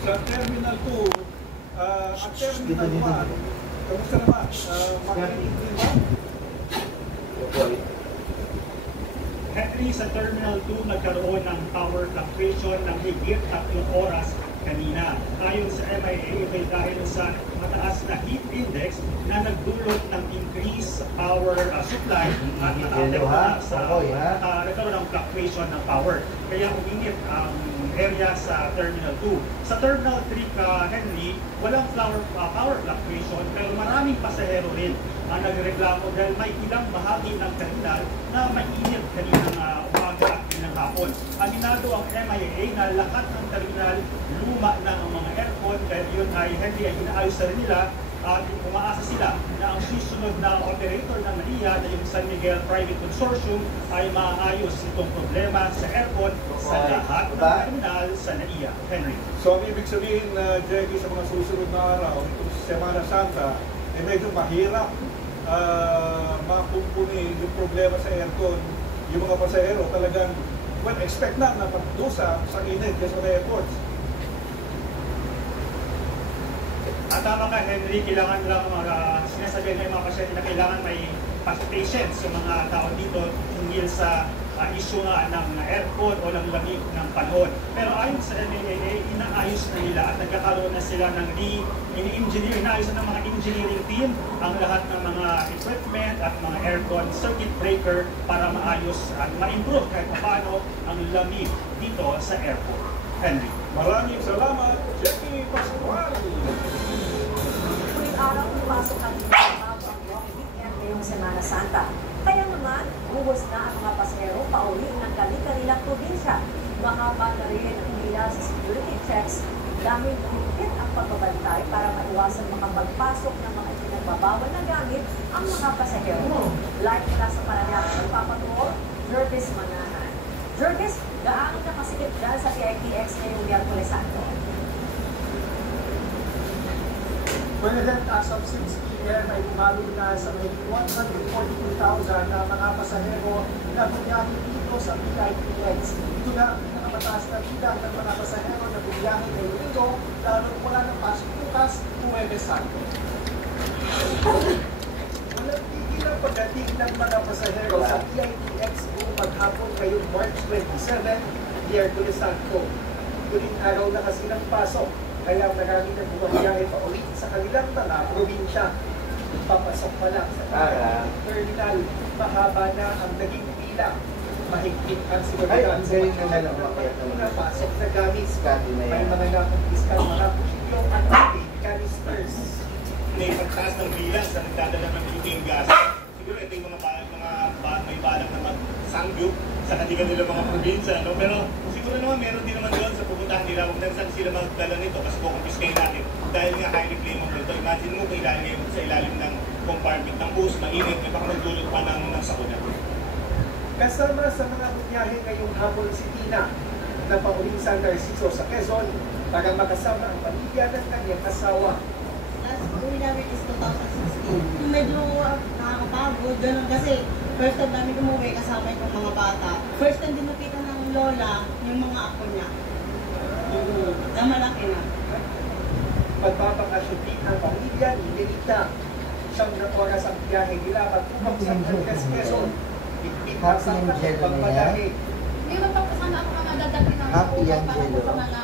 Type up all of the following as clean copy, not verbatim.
Sa Terminal 2 at Terminal 1, kamusta naman? Makinig din ba? Henry, sa Terminal 2 nagkaroon ng power fluctuation ng higit 3 oras kanina. Ayon sa MIA, ito dahil sa mataas na heat index na nagdulot ng increased power supply at nagkaroon ng fluctuation ng power. Kaya uminit ang area sa Terminal 2. Sa Terminal 3, Henry, walang power fluctuation pero maraming pasahero rin ang nagreklamo dahil may ilang bahagi ng terminal na mainit kaninang umaga at kaninang hapon. Aminado ang MIA na lahat ng terminal luma na ang mga aircon dahil yun ay Henry ay inaayos na rin nila at umaasa sila na ang susunod na operator ng NAIA na yung San Miguel Private Consortium ay maayos itong problema sa aircon sa lahat ng terminal sa NAIA. Henry. So ang ibig sabihin na Jackie, sa mga susunod na araw, itong Semana Santa, eh medyo mahirap makumpuni yung problema sa aircon. Yung mga pasahero talagang, well, expect na pagdusa sa init sa mga airports. At tama ka, Henry, kailangan lang sinasabi ng mga pasyente na kailangan may patience yung mga tao dito hinggil sa issue nga ng aircon o ng lamig ng panahon. Pero ayon sa MAA, inaayos na nila at nagkakaroon na sila ng inaayos na ng mga engineering team ang lahat ng mga equipment at mga aircon circuit breaker para maayos at ma-improve kahit paano ang lamig dito sa airport. Henry. Maraming salamat, Jackie Pascual. Tuwing araw, pumasok ang bago ang long weekend ngayong Semana Santa. Kaya naman, buhos na ang mga pasahero pauwi ng kanilang probinsya. Mahaba na rin ang pila sa security checks dahil higpit ang pagbabantay para maiwasan makapagpasok ng mga ipinagbabawal na gamit ang mga pasahero. Live mula sa Paranaque, magpapatrol, Jervis Manahan. Jervis, gaano na kasikip dyan sa PITX ngayong Miyerkules Santo? Well, as of 6 p.m. ay umalo na sa may 142,000 na mga pasahero na bumiyahe dito sa PITX. Ito na ang pinakamataas na bilang ng mga pasahero na bumiyahe ngayong linggo, lalo wala ng pasok bukas, Huwebes Santo. Walang tigil ang pagdating ng mga pasahero sa PITX buong maghapon ngayong March 27, Miyerkules Santo. Tuling araw na kasi ng pasok. Kaya marami na bumabiyahe pa ulit sa kanilang mga probinsya. Papasok pa lang sa terminal, mahaba na ang naging pila. Mahigpit ang seguridad sa mga pasok na gamit. May mga nakumpiskal mga kusilyo at canisters. May pagtaas ng bilang sa nagdadala ng butane gas. Siguro ito yung mga may balang na magsangyup sa katigan nila mga probinsya. No? Pero siguro naman meron din naman doon sa pupuntahan nila. Huwag na saan sila magdala nito kasi kukumpiskayin natin. Dahil nga highly claimable ito. Imagine mo kung sa ilalim ng compartment ng bus, mainit, may baka magdulot pa ng sakuna. Kasama sa mga bumiyahe ngayong hapon si Tina na pauling San Narciso sa Quezon para makasama ang pamilya ng kanyang asawa. Last uwi namin is 2016. Medyo nakakapagod, ganun kasi first time namin umuwi kasama yung mga bata. First time din nakita ng lola yung mga apo niya. Na malaki na. Magpapakasyon din ang pamilya ni Lenita. 7 oras ang biyahe nila patupang sa Angeles, Quezon. Higpit ang pagpadahe. Hindi ba pa kasama ako mga dadagin ng ulat para po sa mga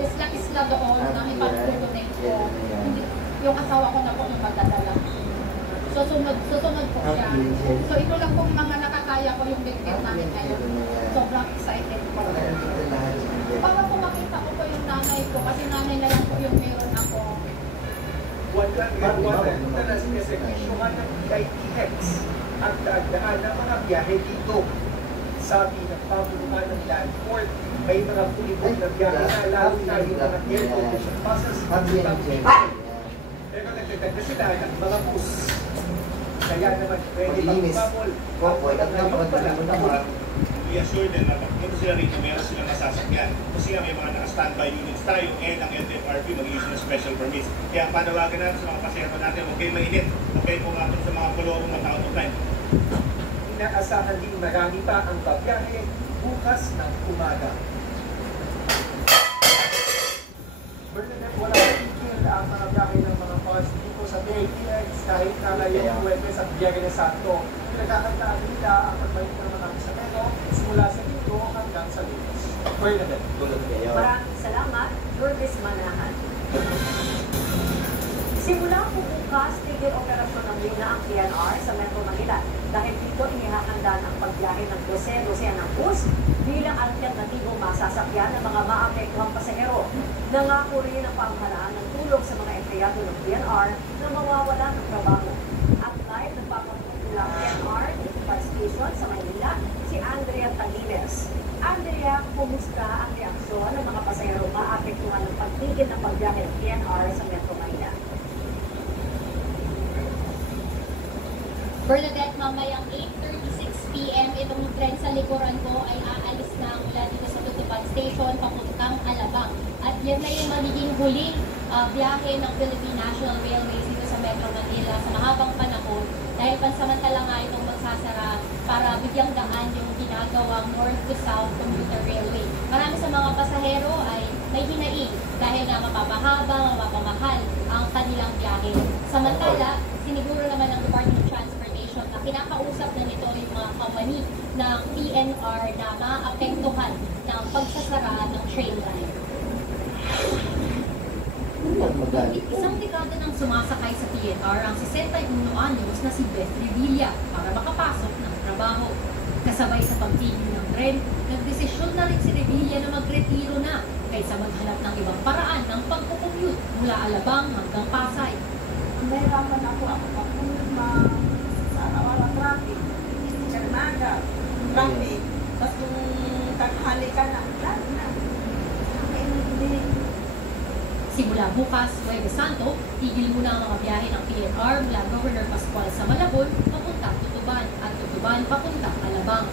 isla-isla doon na ipag-connect ko. Yung asawa ko na po yung magdadala. Susunod po siya. So ito lang pong mga nakakaya ko yung big-big namin ngayon. Sobrang excited po. Para po makita ko po yung nanay ko kasi nanay na lang po yung meron ako. Wala na sineservisyohan ng PITX ang daan ng mga biyahe dito. Sabi ng pamumuhan ng Landport, may mga pulibog na biyahe na lalo na yung mga air condition buses at ibang people. Pero nagdadag na sila ng mga bus. Kaya naman pwede magbabol at ngayon pala ulit. I-assure din na pagpunta sila rito, meron silang masasakyan. Kasi nga may mga naka-standby units tayo and ang LTFRB mag-issue ng special permits. Kaya panawagan natin sa mga pasahero natin, huwag kayong mainit. Huwag kayong pumatong sa mga kulorong at out of line. Inaasahan din marami pa ang babiyahe bukas ng umaga. kahit na ngayong Huwebes at Biyernes Santo. Pinagkakandaan nila ang pagbalik ng mga pasahero simula sa Linggo hanggang sa Lunes. Bernadette. Maraming salamat, Lourdes Manahan. Simula bukas, tigil operasyon ng Lina ang PNR sa Metro Manila dahil dito inihahanda ang pagbiyahe ng dosen-dosen ng bus bilang alternatibong masasakyan ng mga maapektuhang pasahero. Nangako rin ang pamahalaan ng tulong sa mga empleyado ng PNR na mawawala ng trabaho. At live nagpapapunta PNR Bus Station sa Maynila, si Andrea Taliles. Andrea, kumusta ang reaksyon ng mga pasahero maapektuhan ng pagtigil ng pagbiyahe ng PNR sa Metro Manila? Bernadette, mamayang 8:36 p.m. itong tren sa likuran ko ay aalis na mula dito sa Tutuban Station papuntang Alabang. At yan na yung magiging huling biyahe ng Philippine National Railways dito sa Metro Manila sa mahabang panahon dahil pansamantala nga itong magsasara para bigyang daan yung ginagawang North to South Commuter Railway. Marami sa mga pasahero ay may hinaing dahil nga mapapahaba, mapapamahal ang kanilang biyahe. Samantala, siniguro naman ng Department of Transportation na kinakausap na nito yung mga company ng PNR na maapektuhan ng pagsasara ng train line. Isang dekada nang sumasakay sa PNR ang 61 anyos na si Beth Revilla para makapasok ng trabaho. Kasabay sa pagtigil ng tren, nagdesisyon na rin si Revilla na magretiro na kaysa maghanap ng ibang paraan ng pagkukommute mula Alabang hanggang Pasay. Nahirapan ako pag sa araw-araw traffic, karnaga, traffic, tapos kung kaghali ka na, lalo na. Hindi. Simula bukas, Huwebes Santo, tigil muna ang mga biyahe ng PNR mula Governor Pascual sa Malabon papuntang Tutuban at Tutuban papuntang Alabang.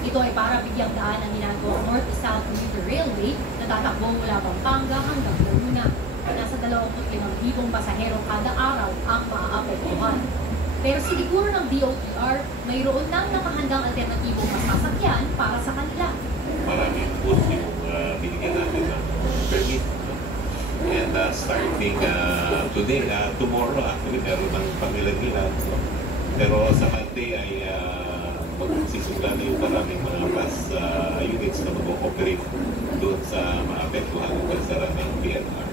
Ito ay para bigyang daan ang ginagawang North to South Commuter Railway na tatakbo mula Pampanga hanggang Laguna. Nasa 25,000 pasahero kada araw ang maaapektuhan. Pero siniguro ng DOTR, mayroon nang nakahandang alternatibong masasakyan para sa kanila. Maraming bus yung binigyan natin ng permit. And starting today, tomorrow actually meron ng pangilan-ilan. Pero sa Monday ay magsisimula na yung maraming mga bus units na mag-operate doon sa maapektuhan ng pagsara ng PNR.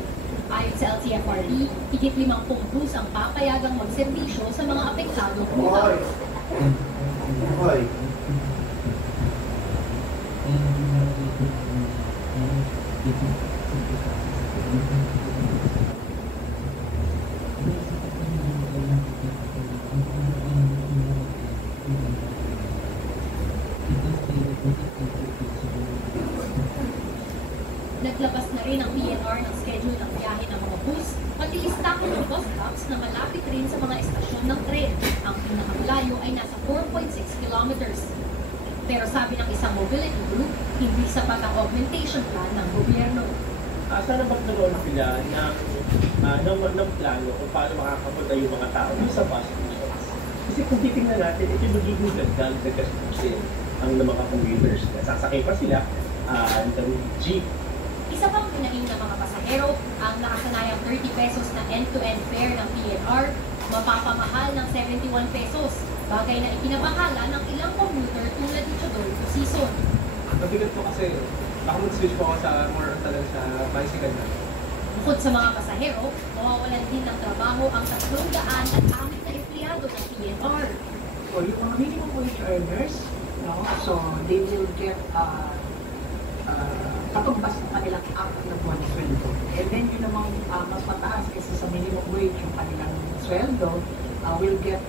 Ayon sa LTFRB, higit 50 bus ang papayagang magserbisyo sa mga apektadong ruta. Naglabas na rin ang PNR ng schedule ng biyahe ng mga bus, pati listahan ng bus stops na malapit rin sa mga estasyon ng tren. Ang pinakamalayo ay nasa 4.6 kilometers. Pero sabi ng isang mobility group, hindi sapat ang augmentation plan ng gobyerno. Sana magkaroon sila ng plano kung paano makakapunta yung mga tao sa bus stations. Kasi kung titingnan natin, ito magiging gandang nagkasusin ang mga commuters. Sasakay pa sila ng jeep. Isa pang hinaing ng mga pasahero, ang nakasanayang 30 pesos na end-to-end fare ng PNR, mapapamahal ng 71 pesos, bagay na ipinabahala ng ilang commuter tulad ni Chodor Season. Mabigat po kasi, baka mag-switch po ako sa more talaga sa bicycle na. Bukod sa mga pasahero, mawawalan din ng trabaho ang 306 na empleyado ng PNR. So, yung mga minimum wage earners, no? So, they will get katumbas ng kanilang act na buwan sweldo. And then yun namang mas mataas kaysa sa minimum wage yung kanilang sweldo will get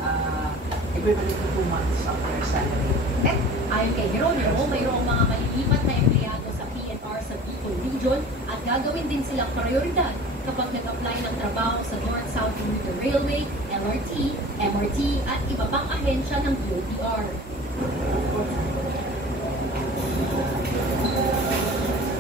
equivalent to 2 months of their salary. At ayon kay Geronimo, mayroong mga malilipat na empleyado sa PNR sa Bicol Region at gagawin din silang prioridad kapag nag-apply ng trabaho sa North-South Commuter Railway, LRT, MRT at iba pang ahensya ng DOTR.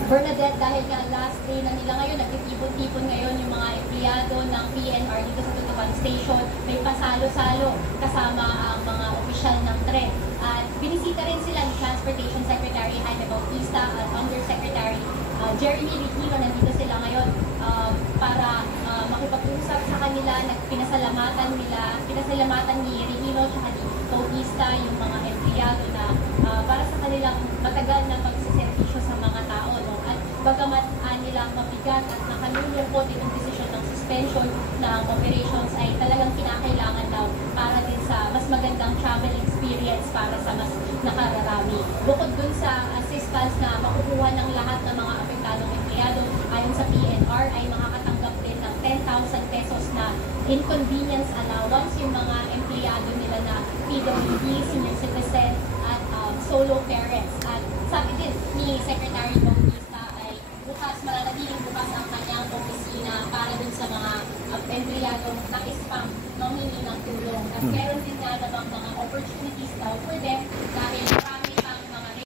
Bernadette, dahil nga last day na nila ngayon, nagtitipon-tipon ngayon yung mga empleyado ng PNR dito sa Tutuban Station. May pasalo-salo kasama ang mga opisyal ng tren. At binisita rin sila ni Transportation Secretary Jaime Bautista at Undersecretary Jeremy Ricino. Nandito sila ngayon para makipag-usap sa kanila. pinasalamatan ni Regino at ni Bautista yung mga empleyado na para sa kanilang matagal na pagsiservisyo sa mga tao. No? At bagamat nilang mabigat at nakalulungkot itong desisyon ng suspension ng operations ay talagang kinakailangan daw para din sa mas magandang travel experience para sa mas nakararami. Bukod dun sa assistance na makukuha ng lahat ng mga apektadong empleyado, ayon sa PNR ay makakatanggap din ng 10,000 pesos na inconvenience allowance yung mga empleyado nila na PWD, senior citizen at solo parents. At sabi din ni Secretary Bautista ay mananatiling bukas ang kanyang opisina para dun sa mga empleyadong nais pang humingi ng tulong. At meron